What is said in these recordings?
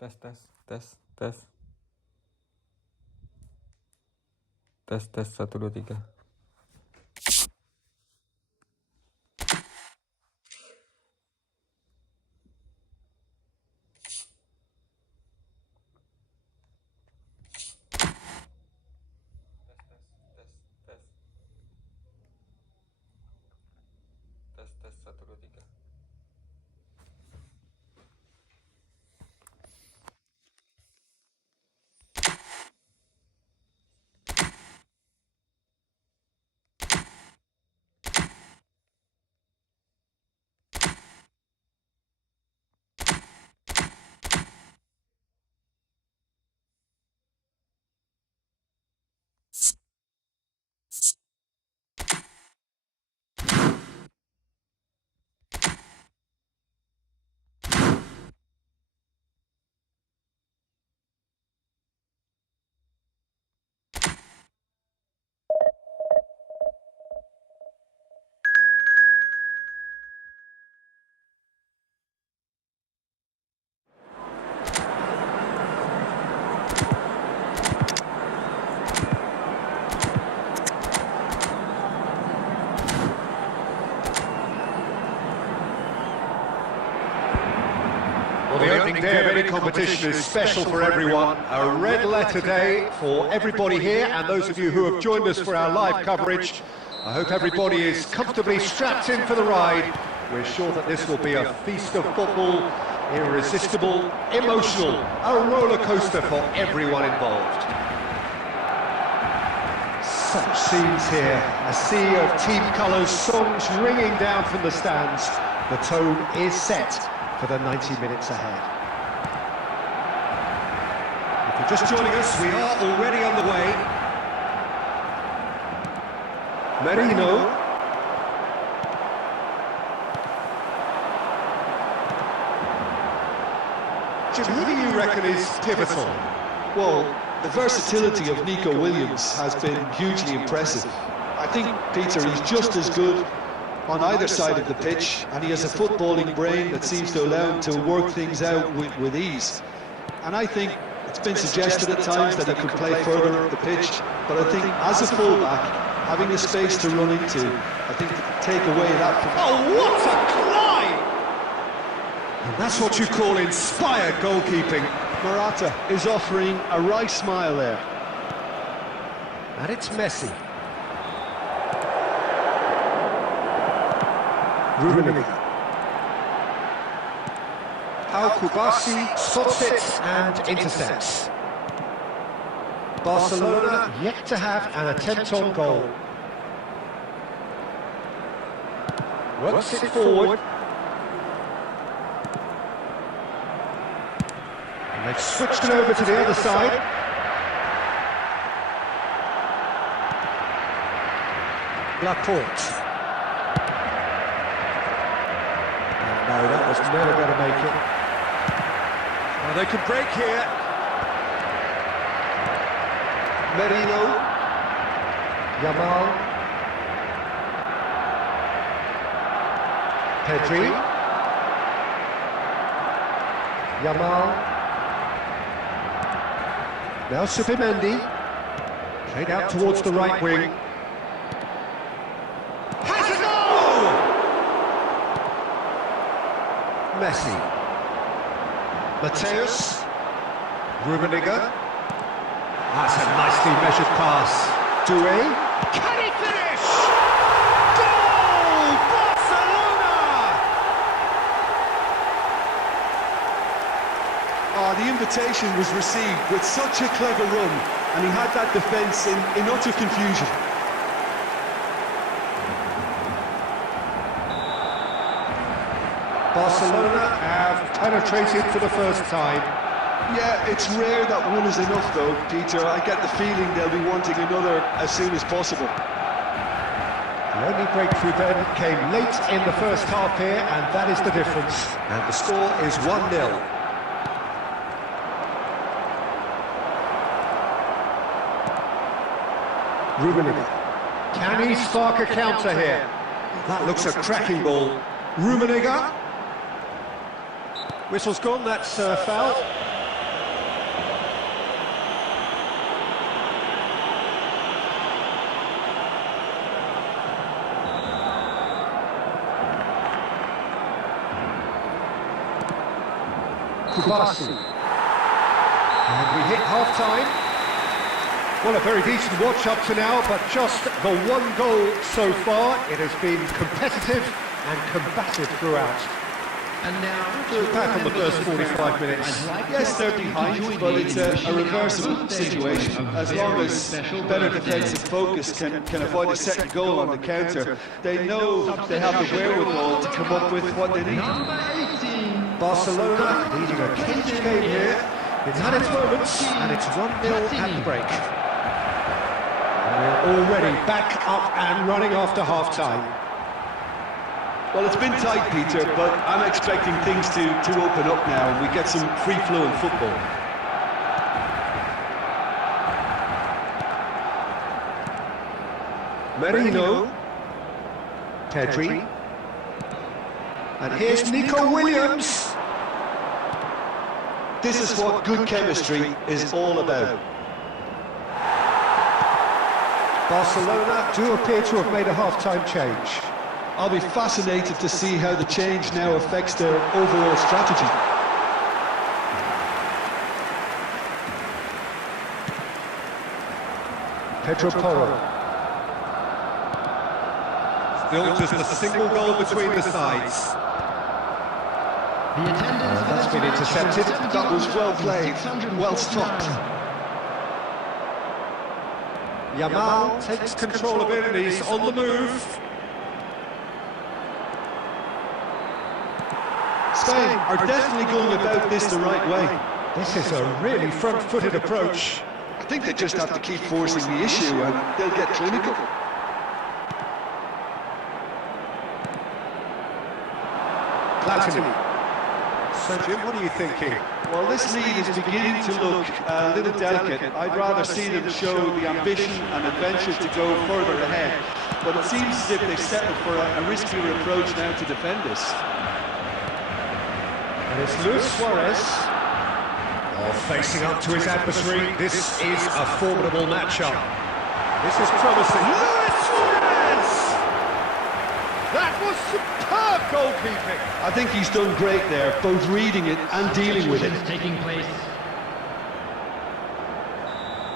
Tes, tes, tes, tes. Tes, tes, 1, 2, 3. Tes, tes, 1, 2, 3. Well, the opening day of any competition is special for everyone. A red letter day for everybody here and those of you who have joined us for our live coverage. I hope everybody is comfortably strapped in for the ride. We're sure that this will be a feast of football, irresistible, emotional, a roller coaster for everyone involved. Such scenes here, a sea of team colours, songs ringing down from the stands. The tone is set for the 90 minutes ahead. If you're just joining us, we are already on the way. Merino. Jim, who do you reckon is pivotal? Well, the versatility of Nico Williams has been hugely impressive. I think, Peter, he's just as good on either side of the pitch, and he has a footballing brain that seems to allow him to work things out with ease. And I think it's been suggested at times that he could play further up the pitch, but I think as a fullback, having the space to run into, I think to take away that... Oh, what a climb! And that's what you call inspired goalkeeping. Morata is offering a right smile there. And it's Messi. Ruben. Al-Kubasi spots it and intercepts. Barcelona yet to have an attempt on goal. Works it forward. And they've switched it over to the other side. Laporte. No, that was never going to make it. Well, they could break here. Merino. Yamal. Pedri. Yamal. Now Supimendi. Played out towards the right wing. Messi. Mateus. Rummenigge. That's a nicely measured pass. Doué. Can he finish? Goal! Barcelona! Oh, the invitation was received with such a clever run, and he had that defence in utter confusion. Barcelona have penetrated for the first time. Yeah, it's rare that one is enough though, Peter. I get the feeling they'll be wanting another as soon as possible. The only breakthrough then came late in the first half here, and that is the difference. And the score is 1-0. Rummenigge. Can he spark a counter here? That looks a cracking ball. Rummenigge. Whistle's gone, that's foul. Kubasi. And we hit half-time. Well, a very decent watch up to now, but just the one goal so far. It has been competitive and combative throughout. And now, Look back on the first 45 minutes. Yes, they're behind, but it's a reversible situation. As long as better defensive focus can avoid a second goal on the counter, they know they have the wherewithal to come up with what they need. number 18. Barcelona leading a caged game here. It's had its moments, and it's 1-0 at the break. And we're already back up and running after half-time. Well, it's been tight, Peter, but I'm expecting things to open up now and we get some free-flowing football. Merino. Pedri. And here's Nico Williams. This is what good chemistry is all about. Barcelona do appear to have made a half-time change. I'll be fascinated to see how the change now affects their overall strategy. Pedro Porro. Still just a single goal between the sides. The attendance That's been intercepted. That was well played, well stopped. Yamal takes control of it and he's on the move. Spain are definitely going about this the right way. This is a really front-footed approach. I think they just have to keep forcing the issue and they'll get clinical. Platini. So Jim, what are you thinking? Well, this lead is beginning to look a little delicate. I'd rather see them show the ambition and adventure to go further ahead. But it seems as if they've settled for a riskier approach now to defend this. And it's Luis Suarez. Oh, facing up to his adversary. This is a formidable matchup. This is promising. Luis Suarez! That was superb goalkeeping. I think he's done great there, both reading it and dealing with it. taking place.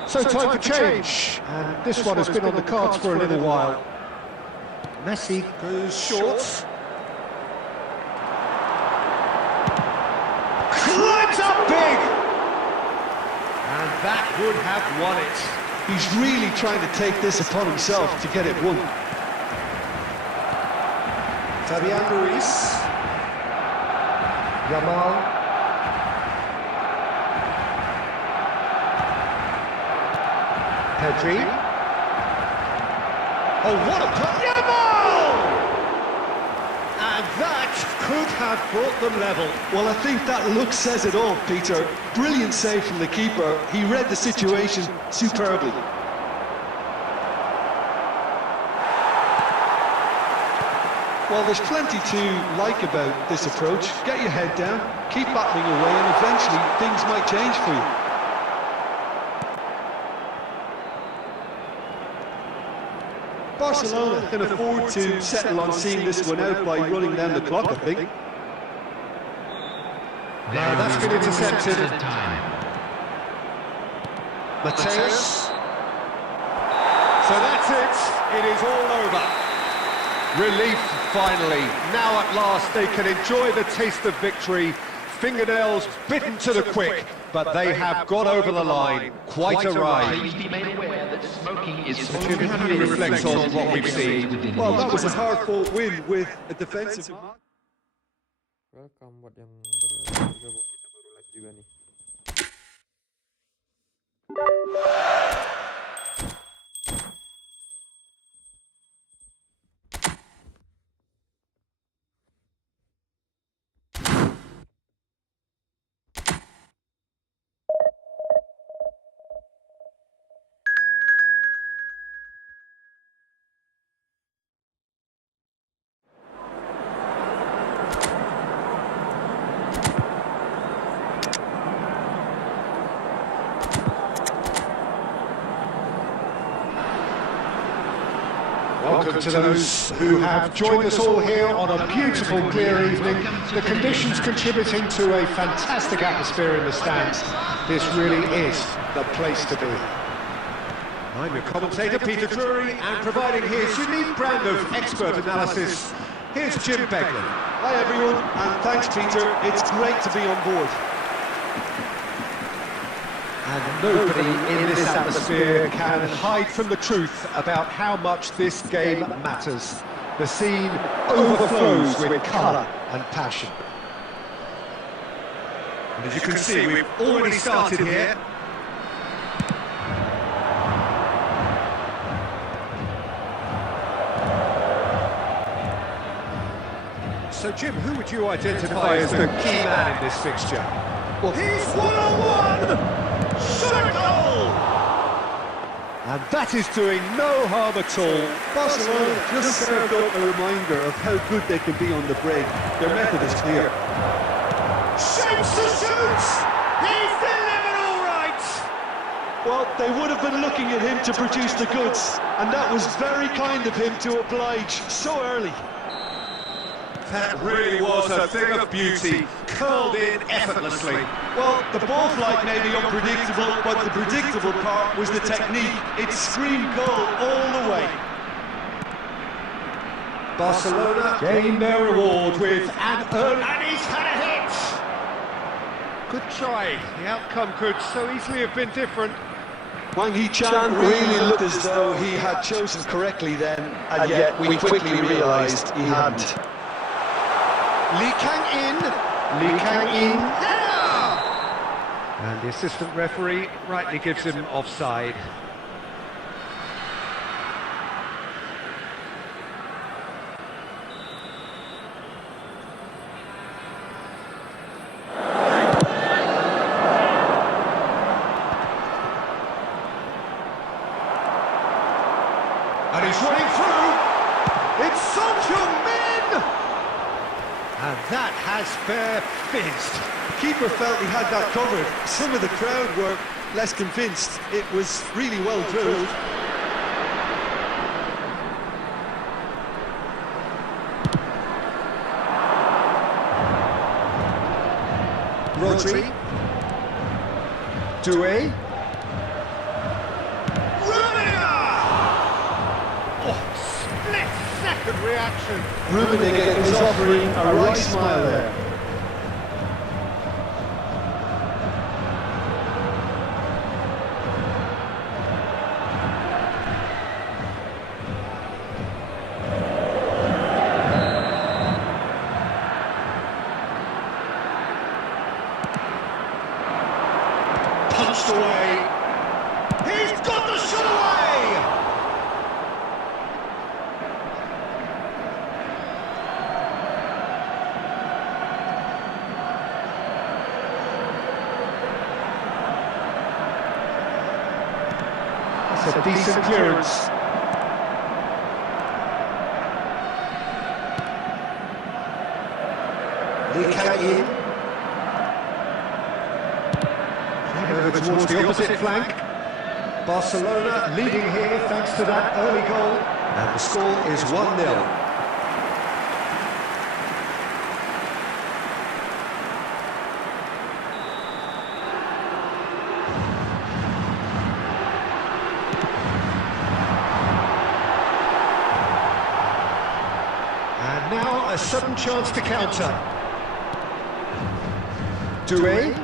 So time for change. And this one has been on the cards for a little while. Messi goes short. Climbs up big! And that would have won it. He's really trying to take this upon himself to get it won. Fabian Ruiz. Yamal. Pedri. Oh, what a play! Yamal! And that could have brought them level. Well, I think that look says it all, Peter. Brilliant save from the keeper. He read the situation superbly. Well, there's plenty to like about this approach. Get your head down, keep battling away, and eventually things might change for you. Barcelona can afford to settle on seeing this one out by running down the clock, I think. Now that's been intercepted. Mateus. So that's it. It is all over. Relief, finally. Now at last they can enjoy the taste of victory. Fingernails bitten to the quick, but they have got over the line. Quite a ride. Please be made aware that smoking is How do you reflect on what we've seen? Well, that was a hard-fought win with a defensive... Welcome buat yang baru gabung, kita baru live juga nih. welcome to those who have joined us all here on a beautiful, clear evening. The conditions contributing to a fantastic atmosphere in the stands. This really is the place to be. I'm your commentator, Peter Drury, and providing his unique brand of expert analysis, here's Jim Begley. Hi everyone, and thanks Peter, it's great to be on board. And nobody in this atmosphere can hide from the truth about how much this game matters. The scene overflows with colour and passion. And as you can see, we've already started here. So Jim, who would you identify as the key man in this fixture? Well, he's one-on-one! Circle! And that is doing no harm at all. Barcelona just served up a reminder of how good they can be on the break. Their method is clear. Shapes to shoot! He's delivered all right! Well, they would have been looking at him to produce the goods, and that was very kind of him to oblige so early. That really was a thing of beauty, curled in effortlessly. Well, the ball flight may be unpredictable, but the predictable part was the technique. It screamed goal all the way. Barcelona gain their reward with an early... And he's had a hit! Good try. The outcome could so easily have been different. Wang Hee-chan really looked as though he had chosen correctly then, and yet we quickly realised he hadn't. Lee Kang-in, header! And the assistant referee rightly gives him offside. And he's running through. It's Son Heung-min! And that has fair fizzed. The keeper felt he had that covered. Some of the crowd were less convinced. It was really well drilled. Rodri. Doué. Split-second reaction. Rummenigge was offering a right smile there. Punched away. He's got the shot away! That's a decent clearance. Lee Kang-in. Over towards the opposite flank. Barcelona leading here thanks to that early goal. And the score is 1-0. And now a sudden chance to counter. Doué.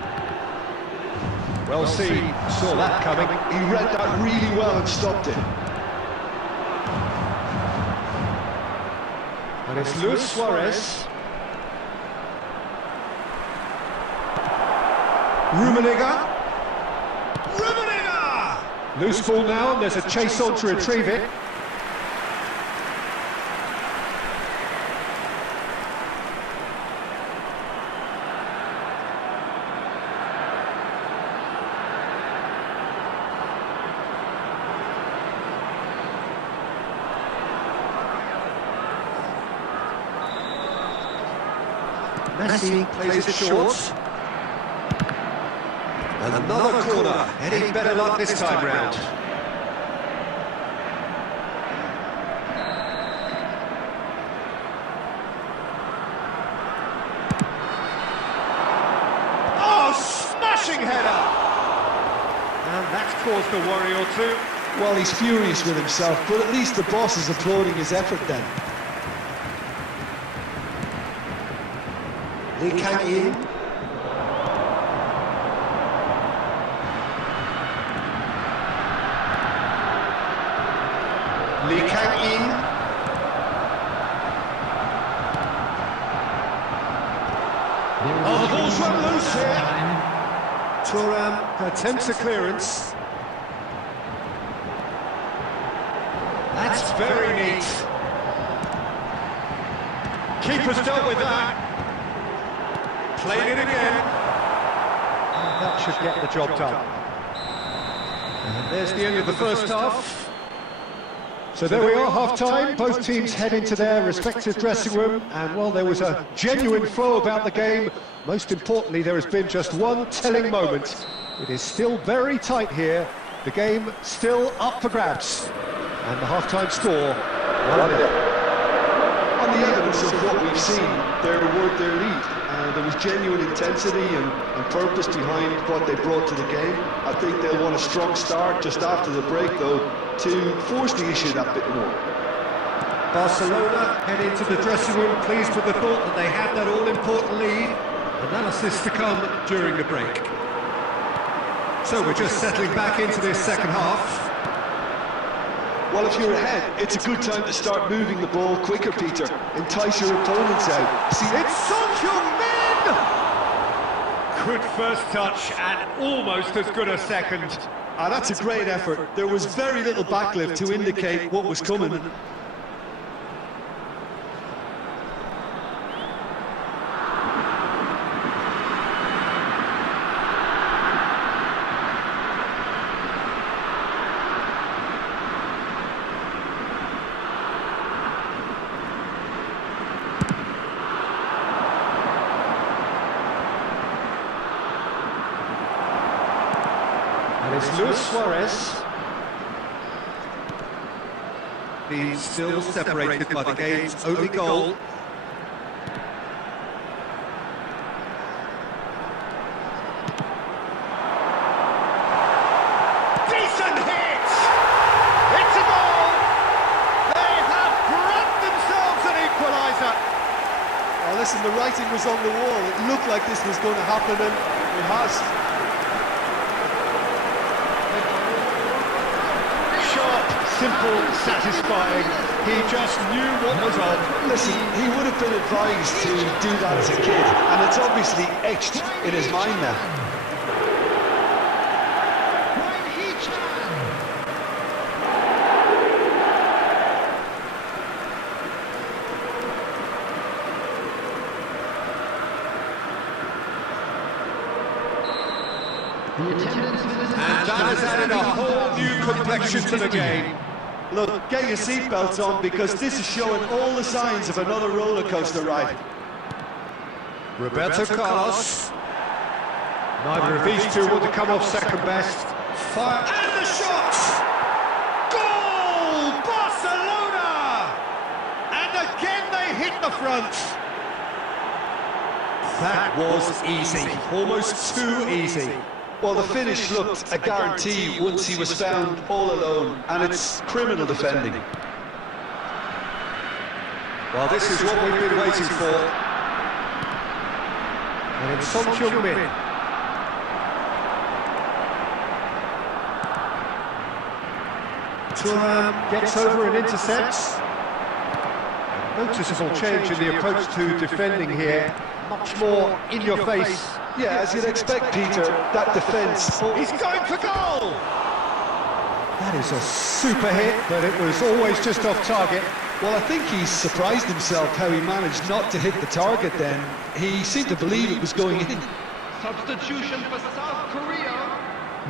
Well seen, saw that coming. He read that really well and stopped it. And it's Luis Suarez. Rummenigge. Loose ball now, and there's a chase on to retrieve it. Messi plays it short. And another corner. Any better luck this time round? That's caused a worry or two. Well, he's furious with himself, but at least the boss is applauding his effort then. Lee Kang-in. Lee Kang-in. Oh, the ball's run loose here. Thuram attempts a clearance. That's very neat. Keeper's dealt with that. Played it again. That should get the job done. And there's the end of the first half. So there we are, half-time. Both teams head into their respective dressing room, and while there was a genuine flow about the game, most importantly there has been just one telling moment. It is still very tight here, the game still up for grabs, and the half-time score 1-0. On the evidence of what we've seen, they're worth their lead. There was genuine intensity and purpose behind what they brought to the game. I think they'll want a strong start just after the break, though, to force the issue that bit more. Barcelona head into the dressing room pleased with the thought that they had that all-important lead. Analysis to come during the break. So we're just settling back into this second half. Well, if you're ahead, it's a good time to start moving the ball quicker, Peter. Entice your opponents out. See, It's Son Heung-min! Good first touch and almost as good a second. that's a great effort. There was very little backlift to indicate what was coming. And it's Luis Suarez. He's still separated by the game's only goal. Decent hit! It's a goal! They have grabbed themselves an equaliser! Well, listen, the writing was on the wall. It looked like this was going to happen, and it has. Simple, satisfying. He just knew what was on. Listen, he would have been advised to do that as a kid, and it's obviously etched in his mind now. And that has added a whole new complexion to the game. Look, get your seatbelts on, because this is showing all the signs of another roller coaster ride. Roberto Carlos. Neither of these two want to come off second best. Fire and the shot! Goal! Barcelona! And again they hit the front. That was easy, almost too easy. Well, the finish looked a guarantee once he was found all alone, and it's criminal defending. Well, this is what we've been waiting for. And it's Son Heung-min. Thuram gets over and intercepts. Noticeable change in the approach to defending here. Much more in your face. Yeah, as you'd expect, Peter, that defence. He's going for goal! That is a super hit, but it was always just off target. Well, I think he's surprised himself how he managed not to hit the target then. He seemed to believe it was going in. Substitution for South Korea,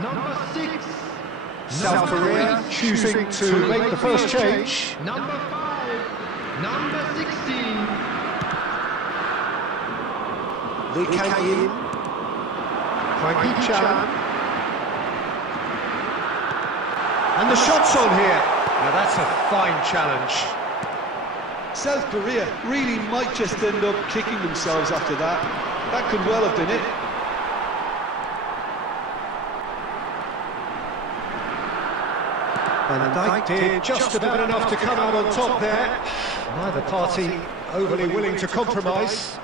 number 6. South Korea choosing to make the first change. Number 5, number 16. Lee Kang-in. Hwang Hee-chan. And the shot's on here. Now that's a fine challenge. South Korea really might just end up kicking themselves after that. That could well have been it. And Dijk did just about enough to come out on top there. Neither party overly willing to compromise.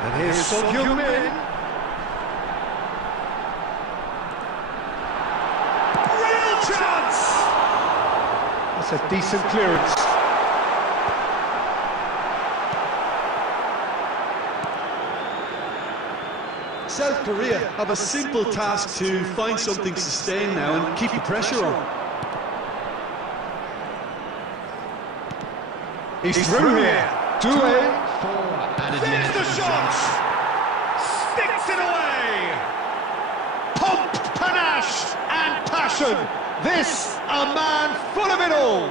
And here's Son Heung-min. Real chance! That's a decent clearance. South Korea have a simple task to find something sustained now and keep the pressure on. He's through here. Doué. There's the shot! Sticks it away! Pomp, panache and passion. This, a man full of it all.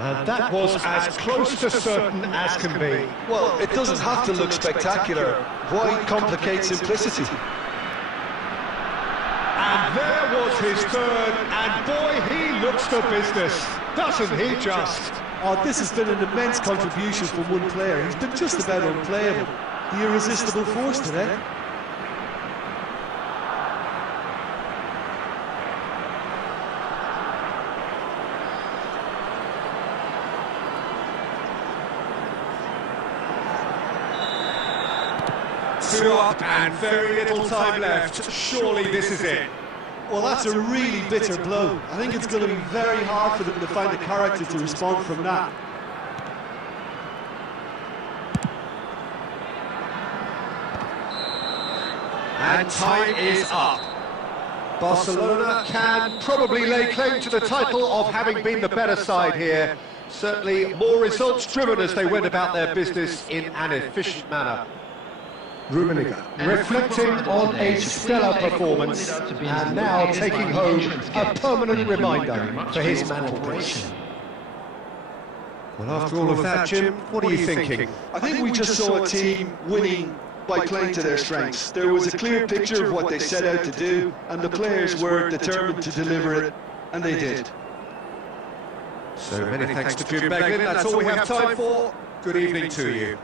And that was as close to certain as can be. Well, it doesn't have to look spectacular. Why complicate simplicity? And there was his third, and boy, he looks the business, doesn't he just? Oh, this has been an immense contribution from one player. He's been just about unplayable. The irresistible force today. Two up and very little time left. Surely this is it. Well, that's a really bitter blow. I think it's going to be very hard for them to find the character to respond from that. And time is up. Barcelona can probably lay claim to the title of having been the better side here. Certainly more results driven as they went about their business in an efficient manner. Rummenigge reflecting on a stellar performance and now taking home a permanent reminder for his mantelpiece. Well, after all of that, Jim, what are you thinking? I think we just saw a team winning by playing to their strengths. There was a clear picture of what they set out to do, and the players were determined to deliver it, and they did. So many thanks to Jim Beglin. That's all we have time for. Good evening to you.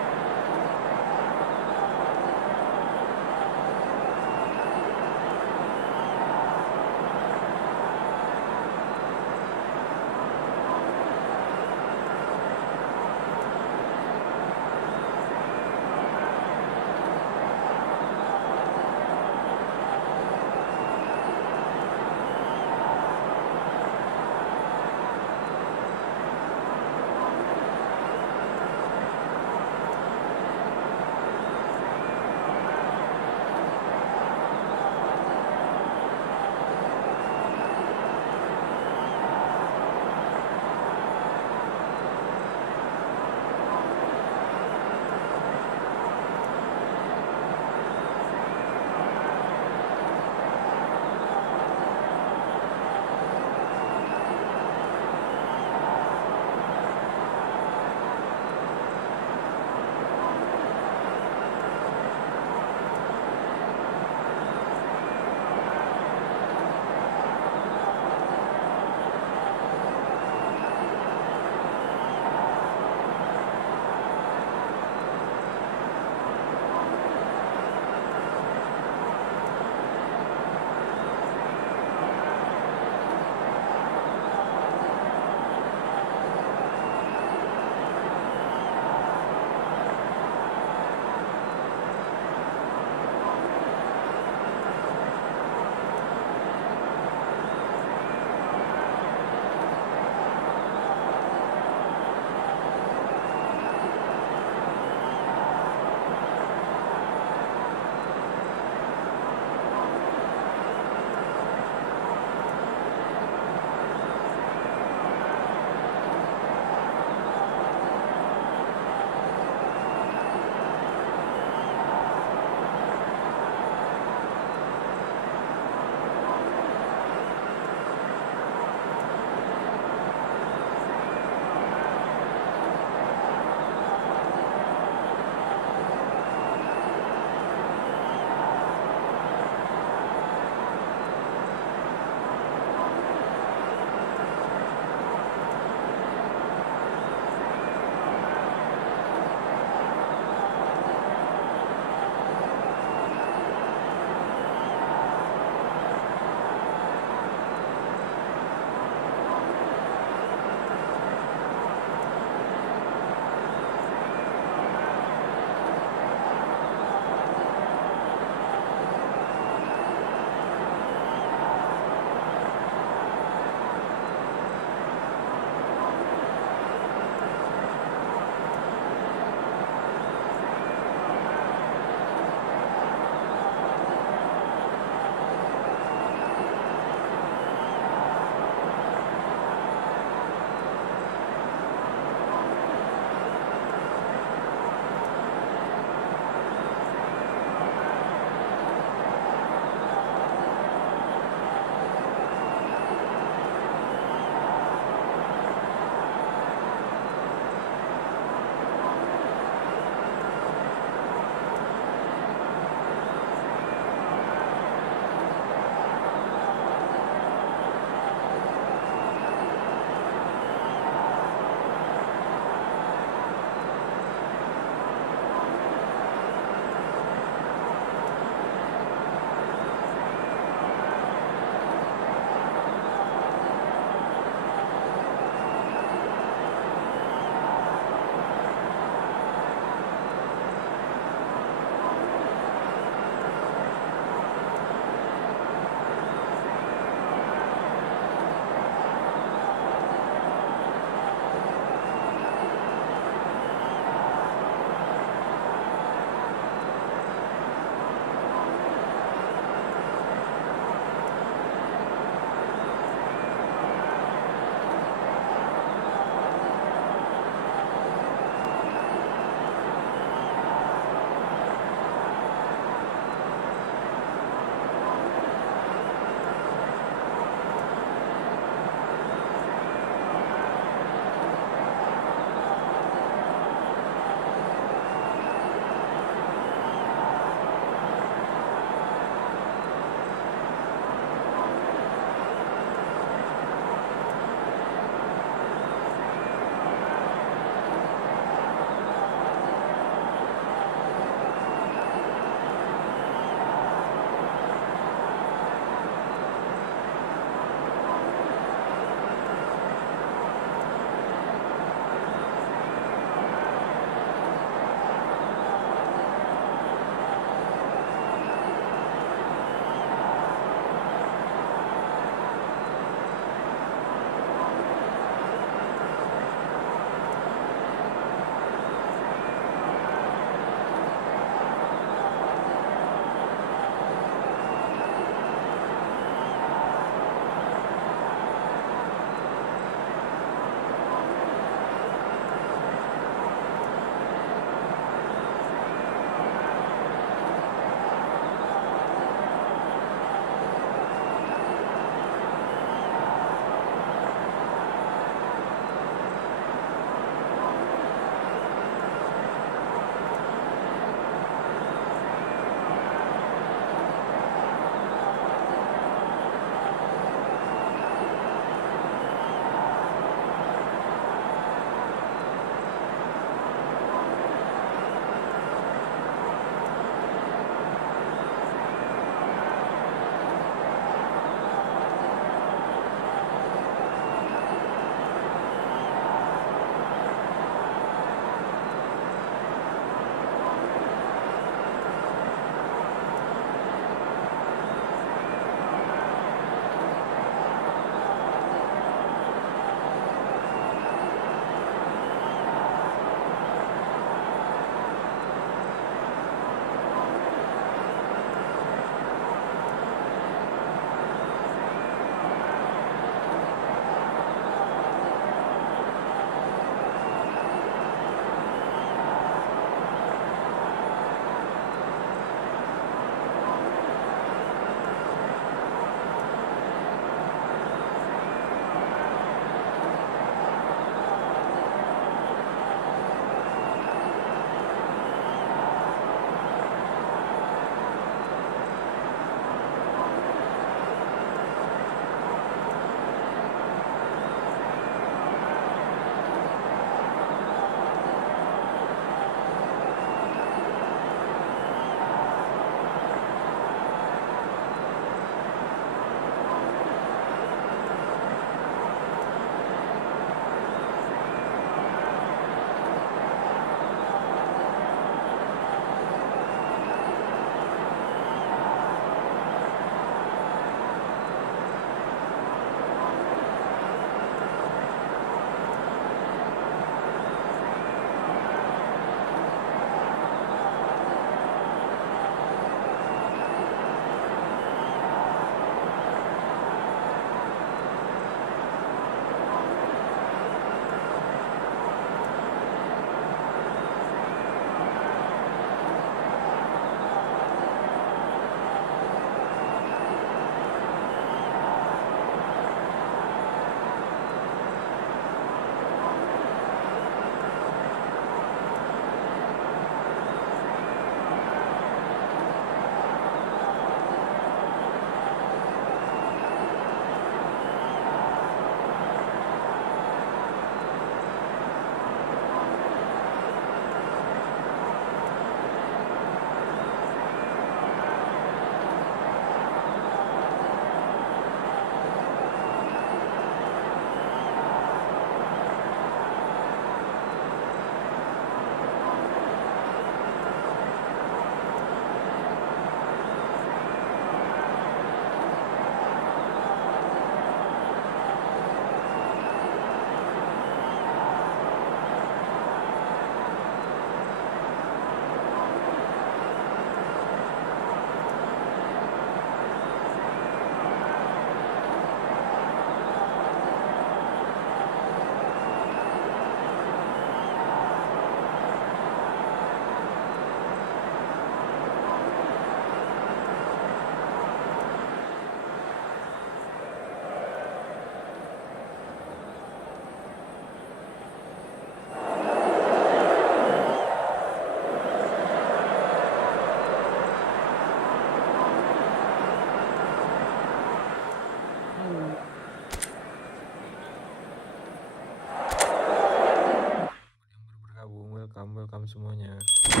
Kita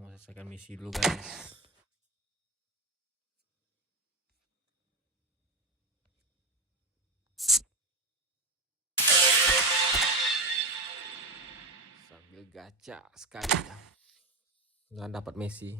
mau selesaikan misi dulu guys. Sambil gacha sekali ya. Nggak dapat Messi.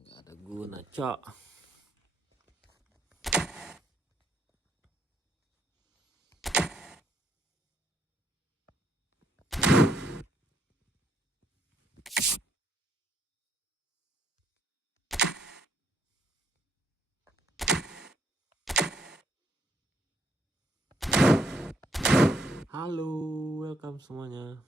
Nggak ada guna, cok. Halo, welcome semuanya.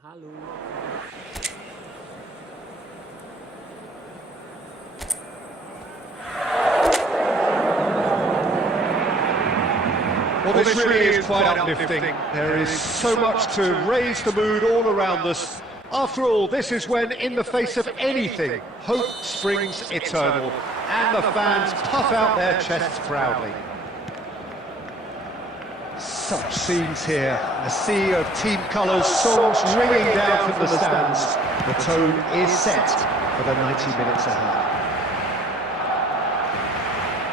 Halo. Well, this really is quite uplifting. There is so much to raise the mood all around us. After all, this is when, in the face of anything, hope springs eternal, and the fans puff out their chests proudly. Such scenes here, a sea of team colours, songs ringing down from the stands. The tone is set for the 90 minutes ahead.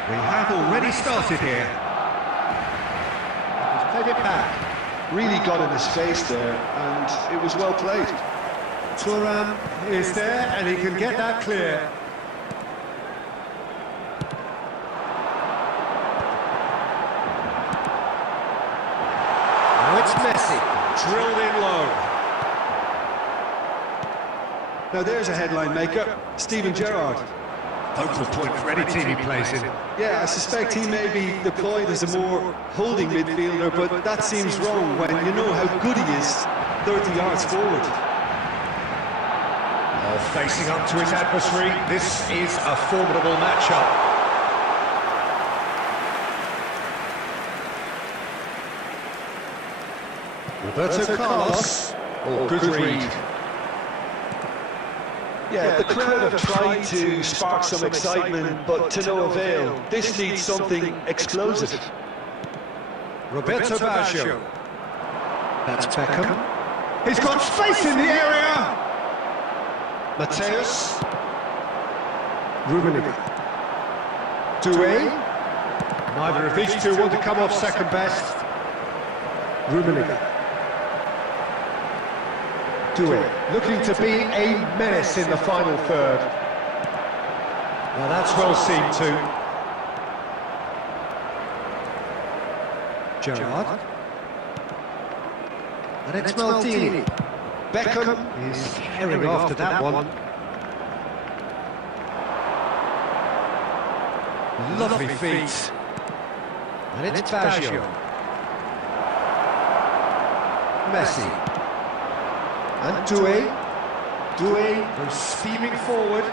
We have already started here. He's played it back. Really got in his face there, and it was well played. Thuram is there, and he can get that clear. Now it's Messi, drilled in low. Now there's a headline maker, Steven Gerrard. Focal point for any team he plays in. Yeah, I suspect he may be deployed as a more holding midfielder, but that seems wrong when you know how good he is 30 yards forward. Facing up to his adversary, this is a formidable matchup. Roberto Carlos, good read. Yeah, the crowd have tried to spark some excitement, but to no avail. This needs something explosive. Roberto Baggio. That's Beckham. He's got space in the area! Mateus. Rummenigge. Doué. Neither of these two want to come off second best. Rummenigge. Doué, looking to be a menace in the final third. Now that's well seen too. Gerrard. And it's Maldini. Beckham is herring after that one. Lovely feet. And it's Baggio. Messi. And Doué. Doué goes steaming forward.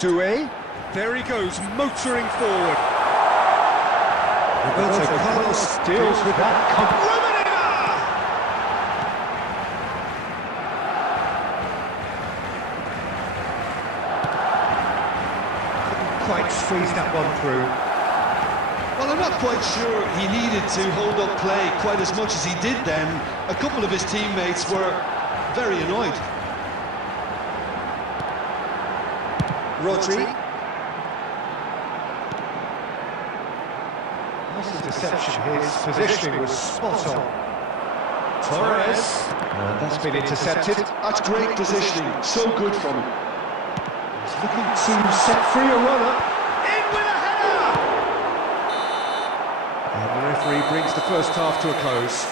Doué. There he goes, motoring forward. Roberto Carlos deals with that. Quite squeeze that one through. Well, I'm not quite sure he needed to hold up play quite as much as he did then. A couple of his teammates were very annoyed. Rodri. This is deception. His positioning was spot on. Torres. And that's been intercepted. That's great positioning. So good from him. He's looking to set free a runner. In with a header! And the referee brings the first half to a close.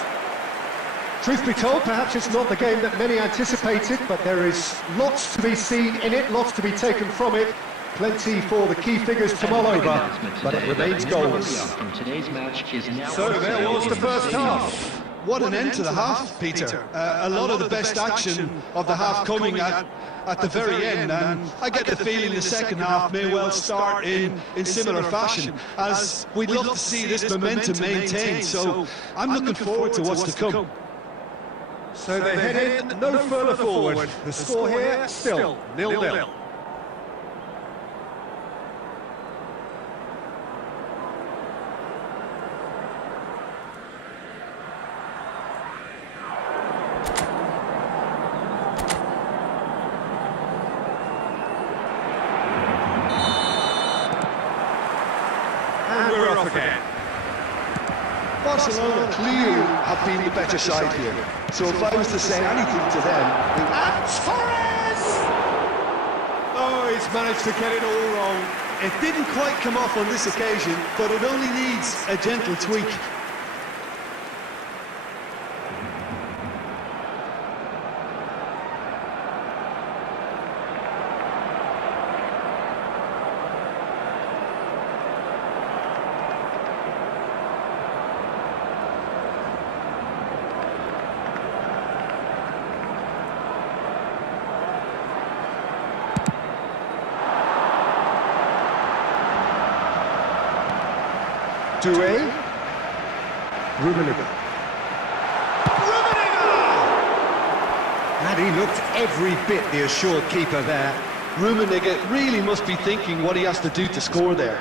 Truth be told, perhaps it's not the game that many anticipated, but there is lots to be seen in it, lots to be taken from it. Plenty for the key figures to mull over, but it remains goals. So there was the first half. What an end to the half, Peter. A lot of the best action of the half coming at the very end, and I get the feeling the second half may well start in similar fashion, as we'd love to see this momentum maintained, so I'm looking forward to what's to come. So they head in no further forward. The score here still 0-0. And we're off again. Barcelona clearly have been the better side here, so if I was to say anything to them... And Torres! Oh, he's managed to get it all wrong. It didn't quite come off on this occasion, but it only needs a gentle tweak. Doué. Rummenigge. And he looked every bit the assured keeper there. Rummenigge really must be thinking what he has to do to score there.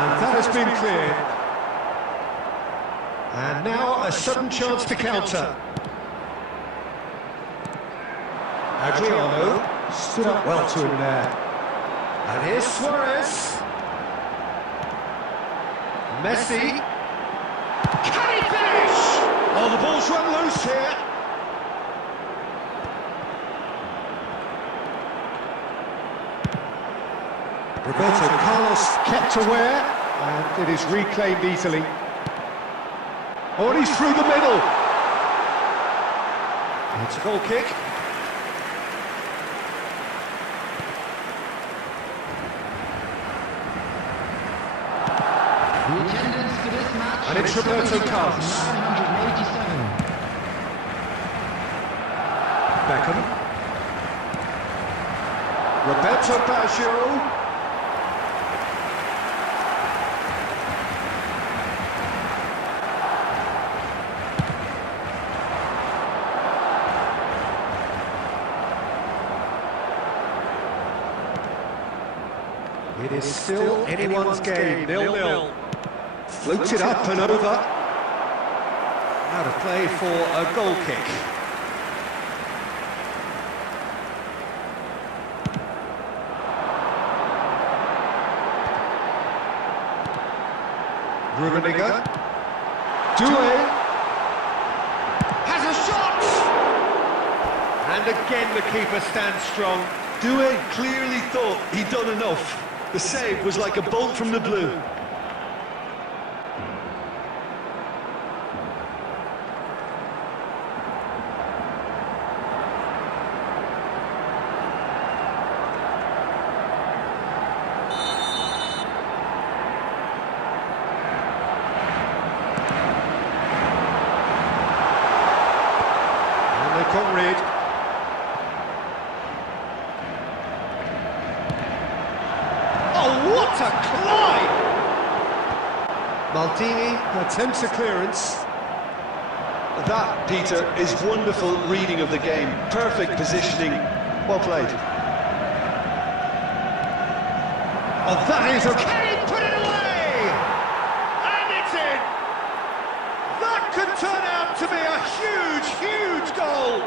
And that has been cleared. And now a sudden chance to counter. Adriano stood up well to him there. And here's Suarez. Messi. Can he finish? Oh, the ball's run loose here. Roberto Carlos kept aware, and it is reclaimed easily. Oh, and he's through the middle. It's a goal kick. The attendance for this match And it's Roberto Carlos. 987. Beckham. Roberto Baggio. It is still anyone's game, 0-0. Floated up and over. Out of play for a goal kick. Rummenigge. Doué. Has a shot! And again the keeper stands strong. Doué clearly thought he'd done enough. The save was like a bolt from the blue. can't read. Oh, what a climb! Maldini attempts a clearance. That, Peter, is wonderful reading of the game. Perfect positioning. Well played. Oh, that is a... Can he put it away? And it's in! That could turn out to be a huge, huge goal!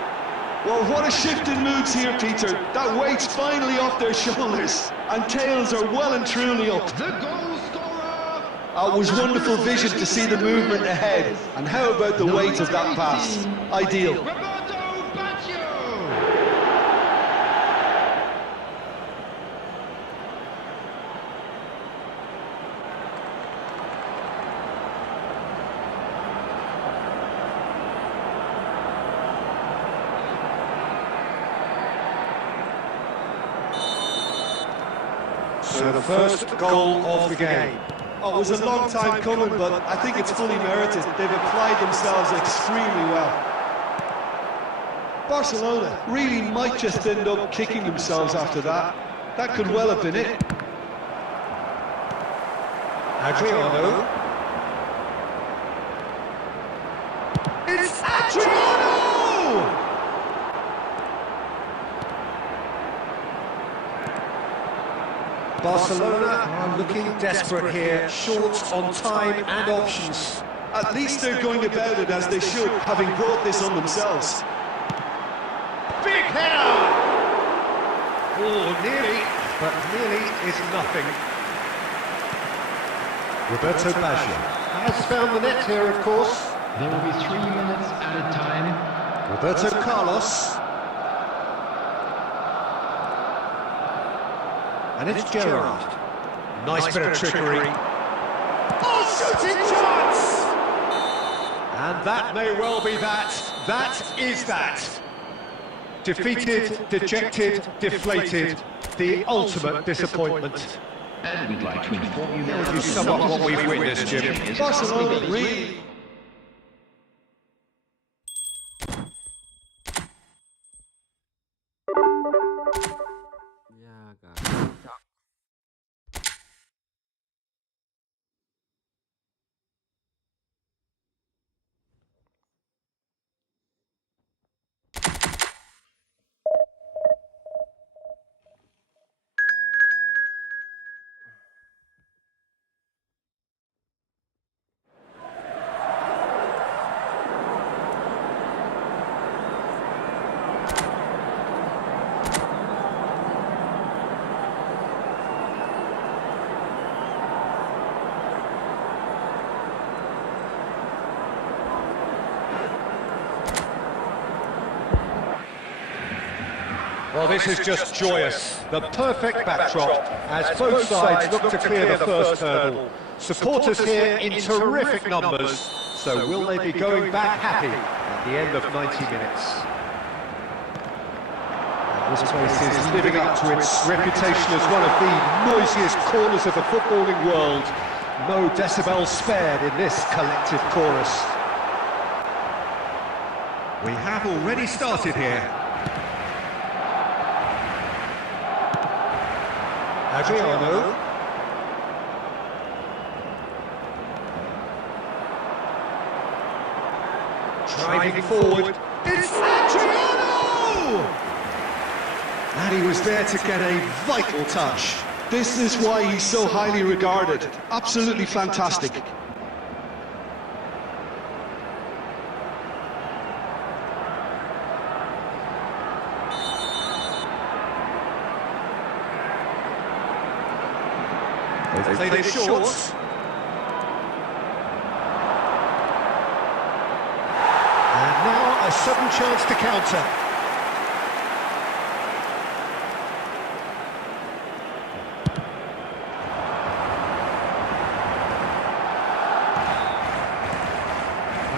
Well, what a shift in moods here, Peter. That weight's finally off their shoulders, and tails are well and truly up. The goal scorer! It was wonderful vision to see the movement ahead. And how about the weight of that pass? Ideal. Roberto Baggio! So the first goal of the game. Oh, it was a long time coming, but I think it's fully merited. They've applied themselves extremely well. Barcelona really might just end up kicking themselves after that. That could well have been it. Adriano. It's Adriano! Barcelona are looking desperate here, short on time and options. At least they're going about it as they should, having brought this on themselves. Big header! Oh, nearly, but nearly is nothing. Roberto Baggio has found the net here, of course. There will be 3 minutes at a time. Roberto Carlos. And it's Gerrard. Nice bit of trickery. Oh, shooting chance! And that may well be that. That is that. Defeated, dejected, deflated. The ultimate disappointment. And we'd like to inform you that You sum up what we've witnessed, Jim. Barcelona really... Ya, gacor. Well, this is just joyous. The perfect backdrop as both sides look to clear the first hurdle. Supporters here in terrific numbers. So will they be going back happy at the end of 90 minutes? And this place is living up to its reputation as one of the noisiest corners of the footballing world. No decibels spared in this collective chorus. We have already started here. Adriano. Driving forward. It's Adriano! And he was there to get a vital touch. This is why he's so highly regarded. Absolutely fantastic. They played it short. And now a sudden chance to counter.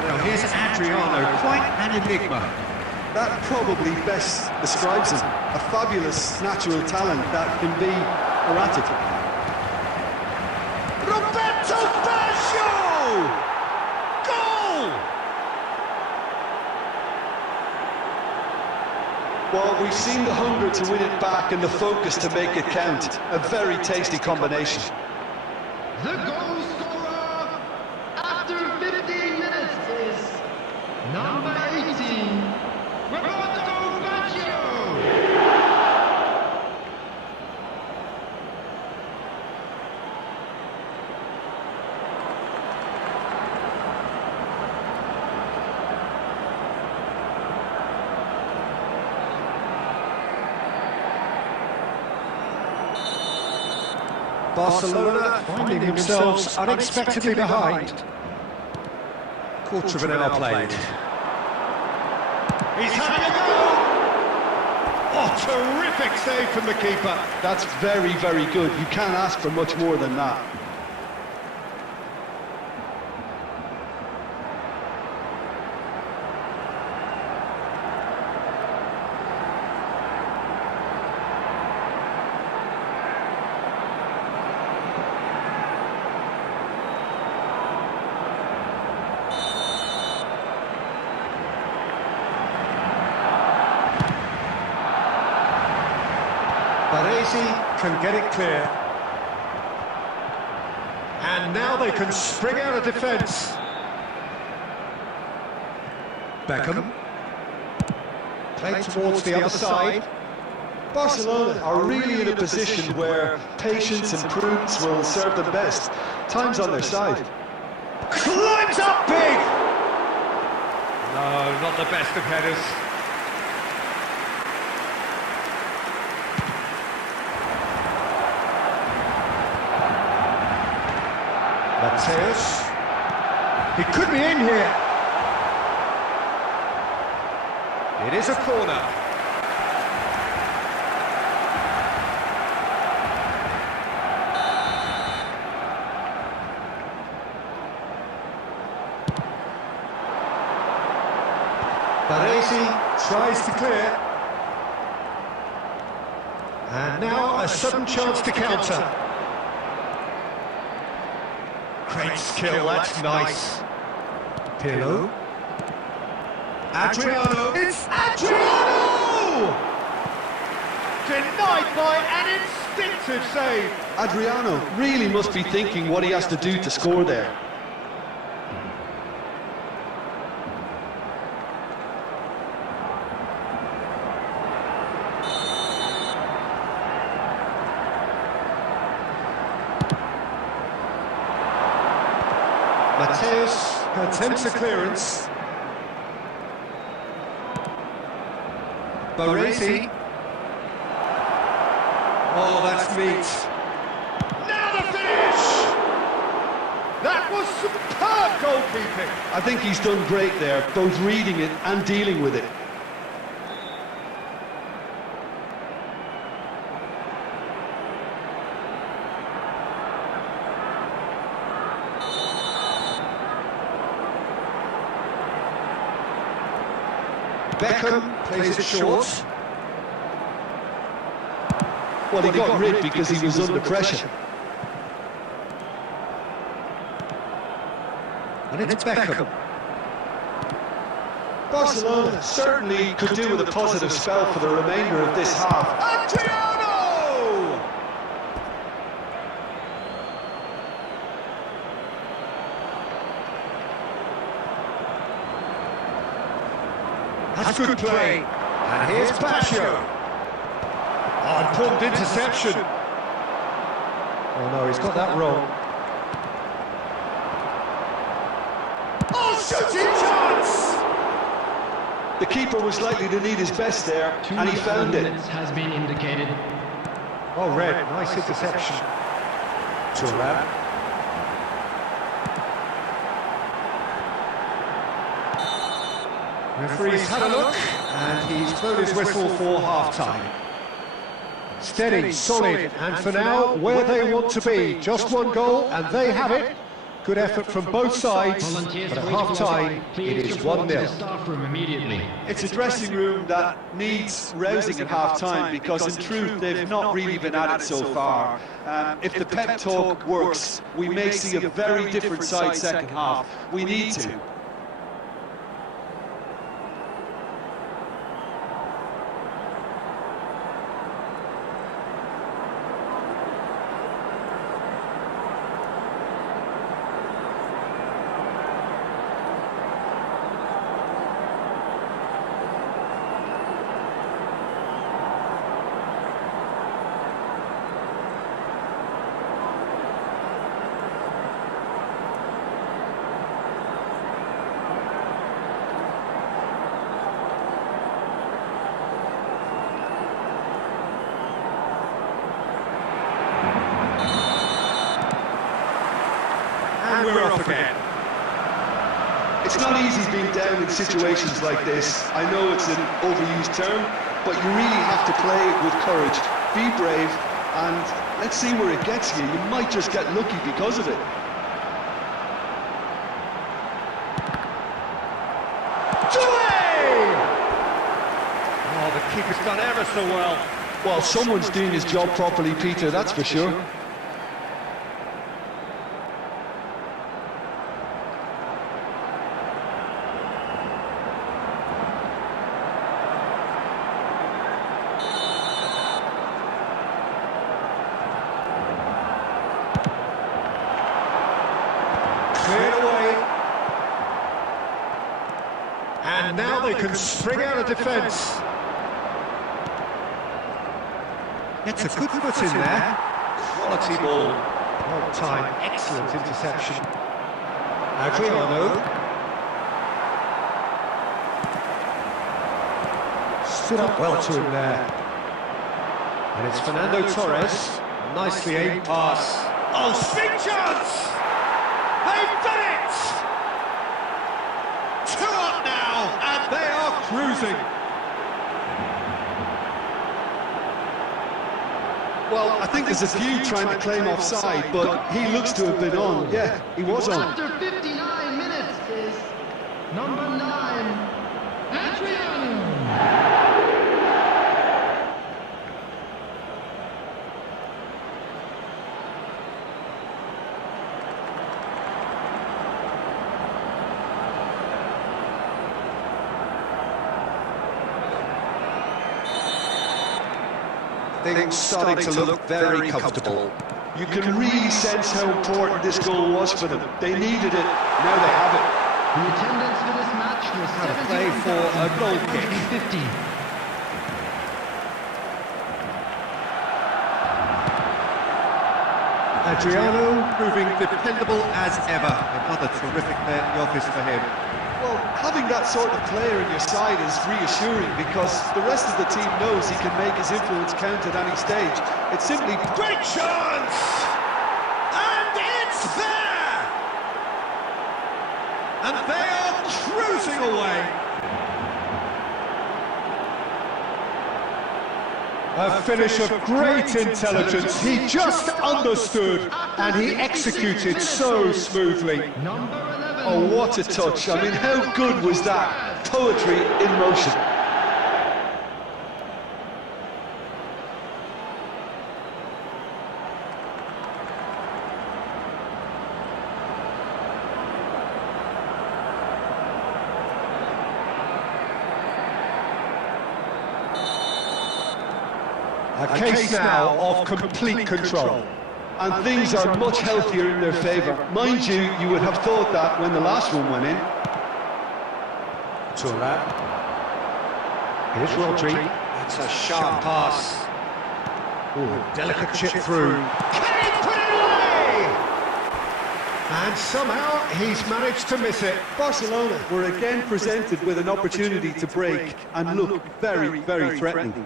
Well, here's Adriano, quite an enigma. That probably best describes him. A fabulous natural talent that can be erratic. Roberto Baggio! Goal! Well, we've seen the hunger to win it back and the focus to make it count. A very tasty combination. The goal scorer after 15 minutes is number 18, Roberto Baggio. Barcelona finding themselves unexpectedly behind. Quarter of an hour played. He's having a go! Oh, terrific save from the keeper. That's very, very good. You can't ask for much more than that. Baresi can get it clear. And now they can spring out of defence. Beckham. Played towards the other side. Barcelona are really in a position where patience and prudence will serve them best. Time's on their side. Climbs up big! No, not the best of headers. Mateus. He could be in here. It is a corner. Baresi tries to clear. And now a sudden chance to counter. Great skill, that's nice. Pirlo. Adriano. It's Adriano! Denied by an instinctive save. Adriano really must be thinking what he has to do to score there. Mateus attempts a clearance. Baresi. Oh, that's neat. Now the finish! That was superb goalkeeping. I think he's done great there, both reading it and dealing with it. Beckham plays it short. Well, he got rid because he was under pressure. And it's Beckham. Barcelona certainly could do with a positive spell for the remainder of this half. Adriano! That's good play. And here's Baggio. Oh, important interception. Oh no, he's got that wrong. Oh, shooting chance! The keeper was likely to need his best there, and he found it. Has been indicated. Oh, red, nice interception. Thuram. Referee's had a look, and he's blown his whistle for half-time. Steady, solid, and for now, where they want to be. Just one goal, and they have it. Good effort from both sides, but at half-time, it is 1-0. Staff room immediately. It's a dressing room that needs rousing at half-time because, in truth, they've not really been at it so far. If the pep talk works, we may see a very different side second half. We need to. It's not easy being down in situations like this. I know it's an overused term, but you really have to play it with courage. Be brave, and let's see where it gets you. You might just get lucky because of it. Oh, the keeper's done ever so well. Well, someone's doing his job properly, Peter, that's for sure. Cleared away. And now they can spring out of defence. Gets a good foot in there. Quality ball. Well timed, excellent interception. Adriano. Stood up well to him there. And it's Fernando Torres. Nicely aimed pass. Oh, big chance! They've done it! 2 up now, and they are cruising. Well, I think there's a few trying to claim offside, but he looks to have been on. Yeah, he was on. After 59 minutes is number 9, Adriano. Things starting to look very comfortable. You can really sense how important this goal was for them. They needed it, now they have it. The attendance for this match was play for a goal kick. 50. Adriano proving dependable as ever. Another terrific day at the office for him. Well, having that sort of player in your side is reassuring because the rest of the team knows he can make his influence count at any stage. It's simply... Great chance! And it's there! And they are cruising away. A finish of great intelligence. He just understood and he executed so smoothly. Number 11. Oh, what a touch. I mean, how good was that? Poetry in motion. A case now of complete control. And things are much healthier in their favour. Mind you, you would have thought that when the last one went in. Touré. Here's Rodri. That's a sharp pass. Ooh, delicate chip through. Can he put it away? And somehow he's managed to miss it. Barcelona were again presented with an opportunity to break and look very, very threatening.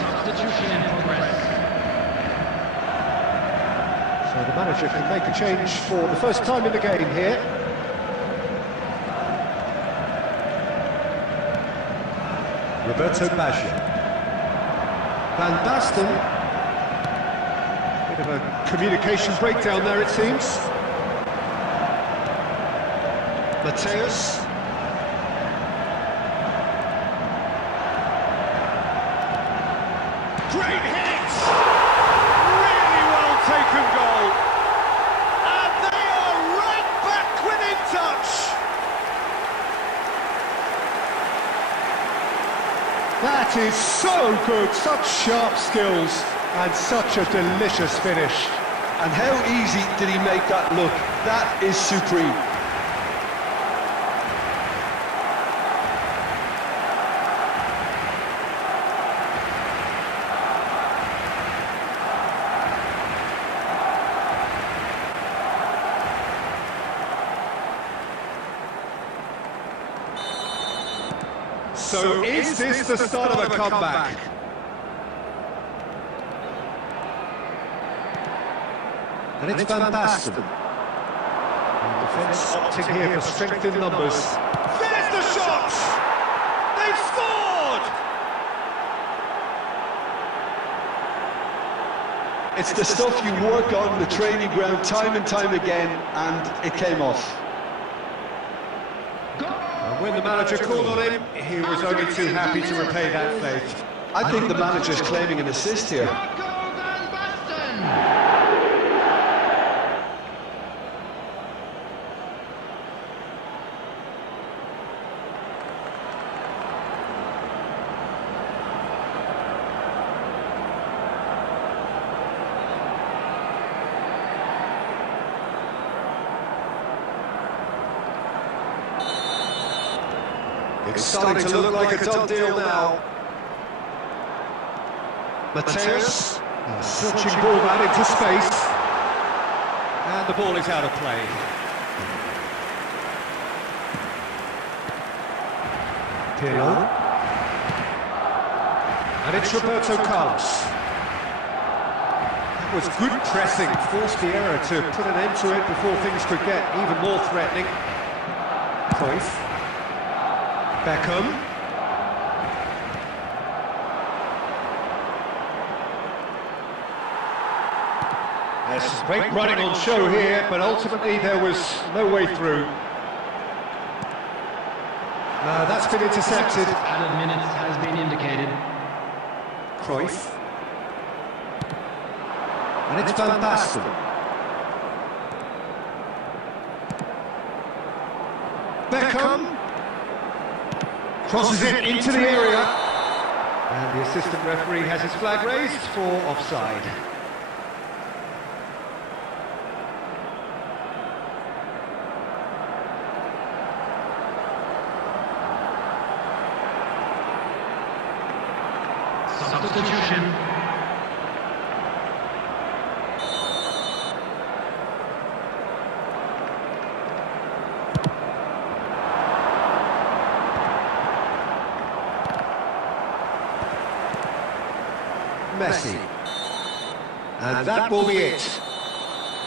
Substitution in progress. So the manager can make a change for the first time in the game here. Roberto Baggio. Van Basten. Bit of a communication breakdown there, it seems. Mateus. Great hit! Really well taken goal. And they are right back within touch. That is so good, such sharp skills and such a delicious finish. And how easy did he make that look? That is supreme. So is this the start of a comeback? And it's Van Basten. And defence opting here for strength in numbers. There's the shot! They've scored! It's the stuff you work on the training ground time and time again, and it came off. And when the manager called on him, he was only too happy to repay that faith. I think the manager's claiming an assist here. It's starting to look like a done deal now. Mateus, searching ball out into space. And the ball is out of play. Pirlo. And it's Roberto Carlos. That was good pressing, forced the error to put an end to it before things could get even more threatening. Cruyff. Beckham. There's some great running on show here, but ultimately there was no way through. That's been intercepted. Added minutes has been indicated. Cruyff. And it's Van Basten. Beckham. Crosses it into the area. And the assistant referee has his flag raised for offside. Substitution. Messi. And that will be it.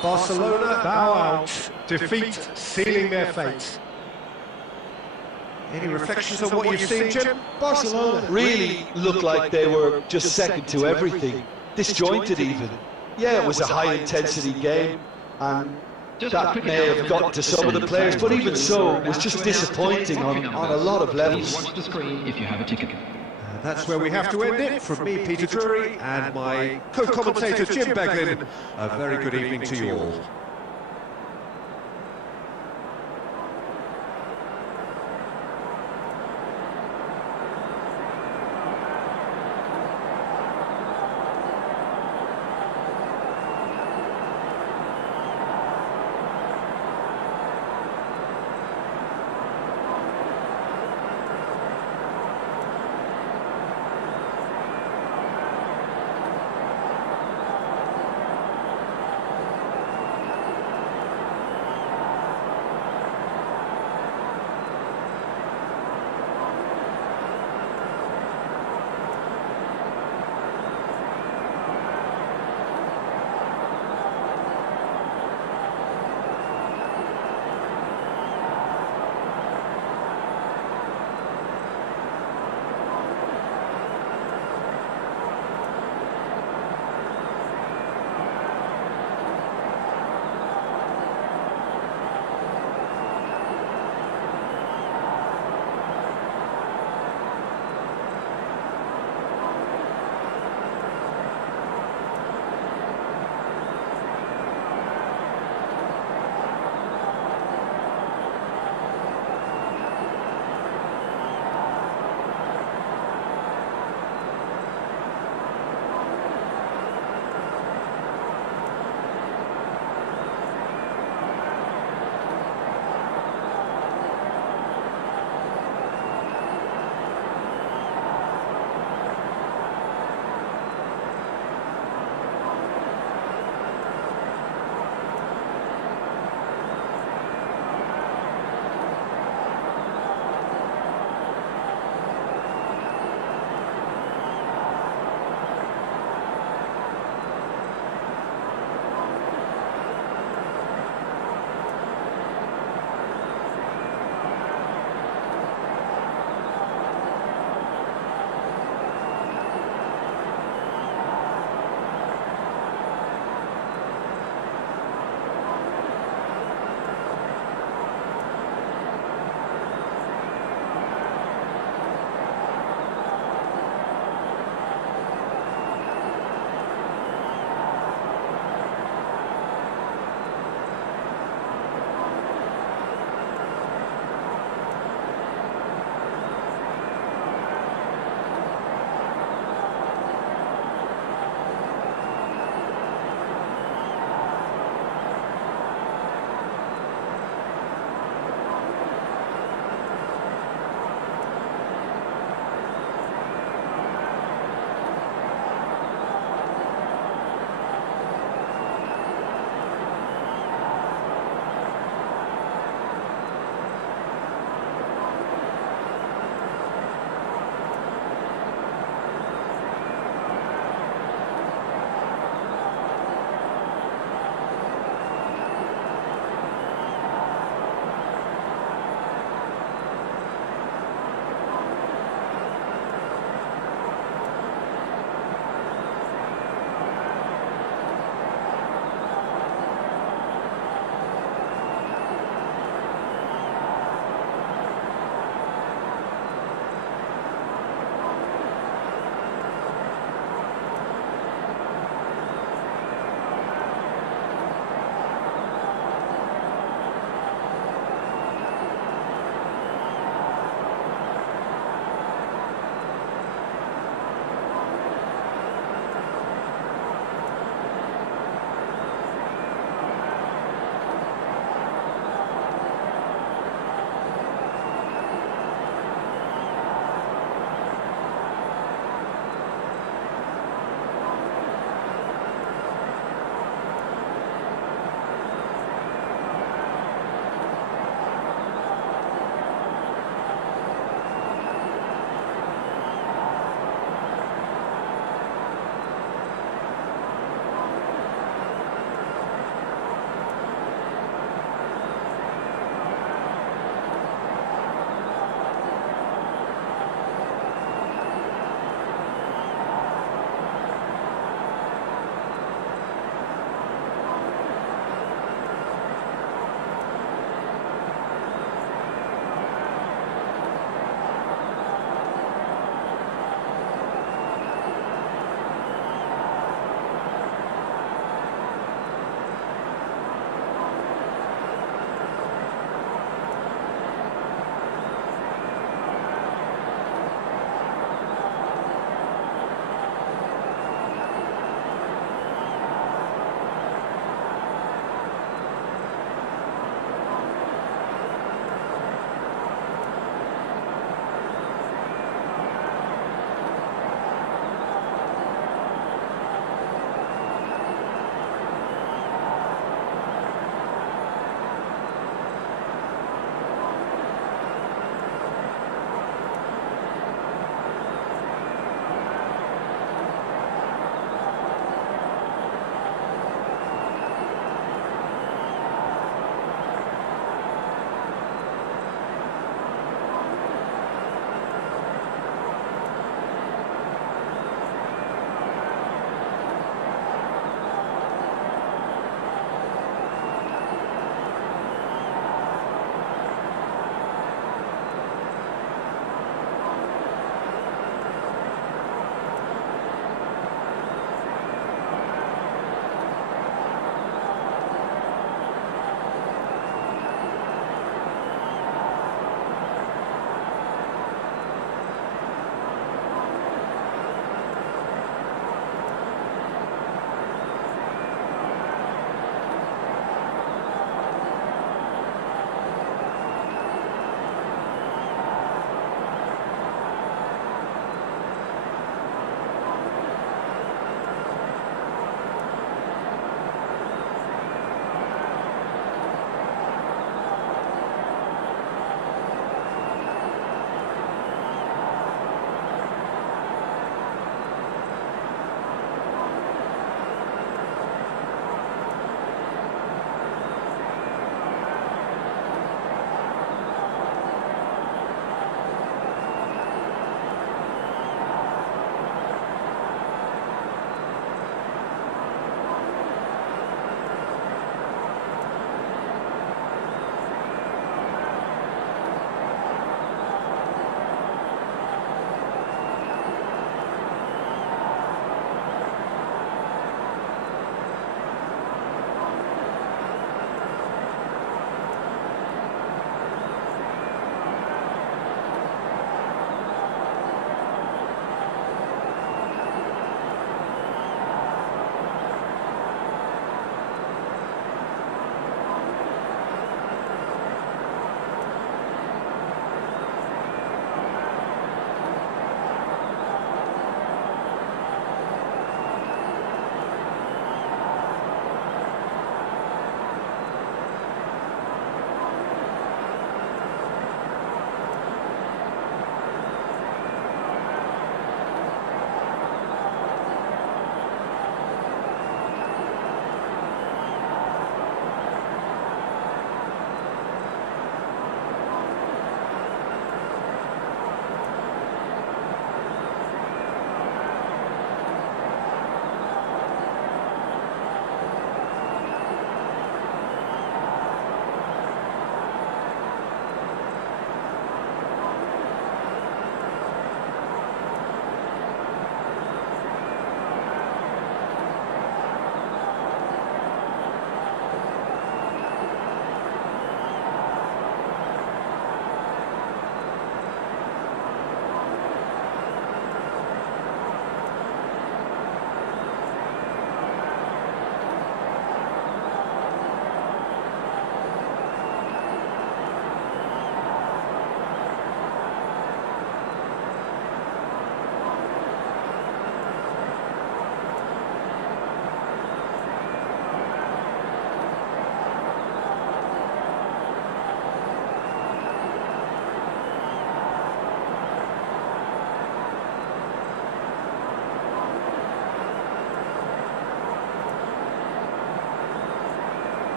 Barcelona bow out. Defeat sealing their fate. Any reflections on what you've seen, Jim? Barcelona really looked like they were just second to everything, disjointed even. Yeah, it was a high-intensity game, and that may have gotten to some of the players, but even so, it was just disappointing on a lot of levels. Watch the screen if you have a ticket. That's where we have to end it. From me, Peter Drury, and my co-commentator, Jim Beglin. A very good evening to you all.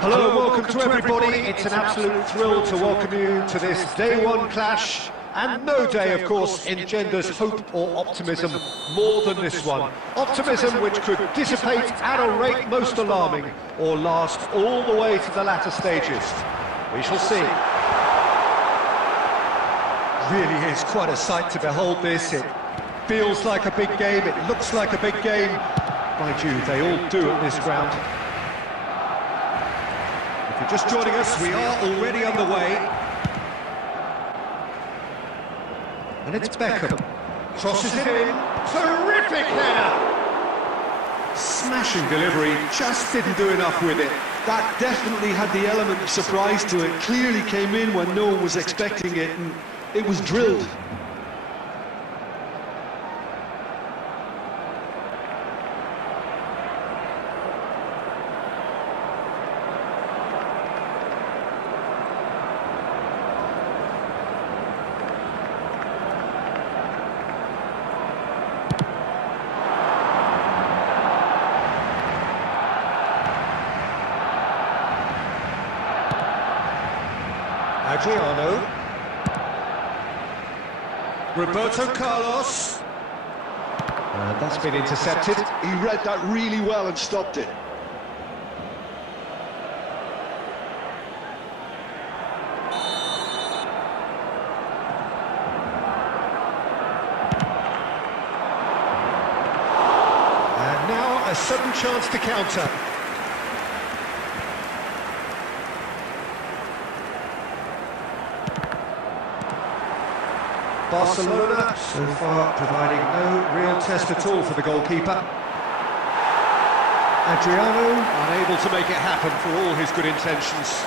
Hello, welcome to everybody. It's an absolute thrill to welcome you to this day one clash. And no day, of course, engenders hope or optimism more than this one. Optimism which could dissipate at a rate most alarming or last all the way to the latter stages. We shall see. Really is quite a sight to behold this. It feels like a big game, it looks like a big game. Mind you, they all do at this ground. If you're just joining us, we are already underway. And it's Beckham. Crosses it in. Terrific header! Smashing delivery, just didn't do enough with it. That definitely had the element of surprise to it. Clearly came in when no one was expecting it, and it was drilled. Adriano. Roberto Carlos. And that's been intercepted. He read that really well and stopped it. And now a sudden chance to counter. Barcelona, so far, providing no real test at all for the goalkeeper. Adriano, unable to make it happen for all his good intentions.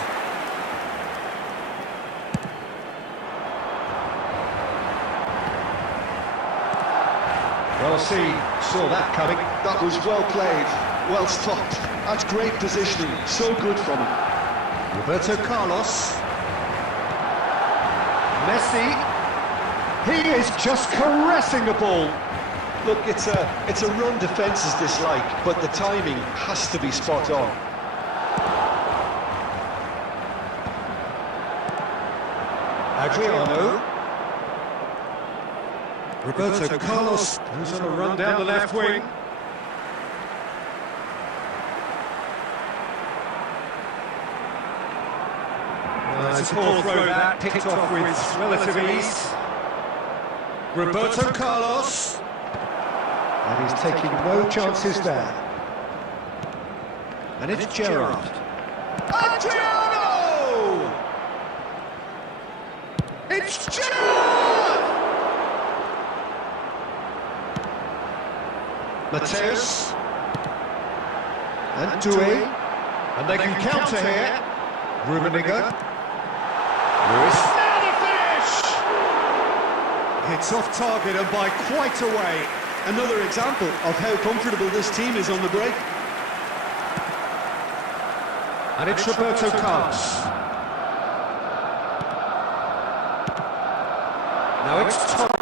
Well seen, saw that coming. That was well played, well stopped. That's great positioning, so good from him. Roberto Carlos. Messi. He is just caressing the ball. Look, it's a run defence's dislike, but the timing has to be spot on. Adriano. Roberto Carlos, who's on a run down the left wing. It's a poor throw that, picked off with relative ease. Roberto Carlos. And he's taking no chances there. And it's Gerrard. Adriano! It's Gerrard! Mateus. And Doué. And they can counter here. Rummenigge. Lewis. It's off target and by quite a way. Another example of how comfortable this team is on the break. And it's Roberto Carlos. Now it's Tom.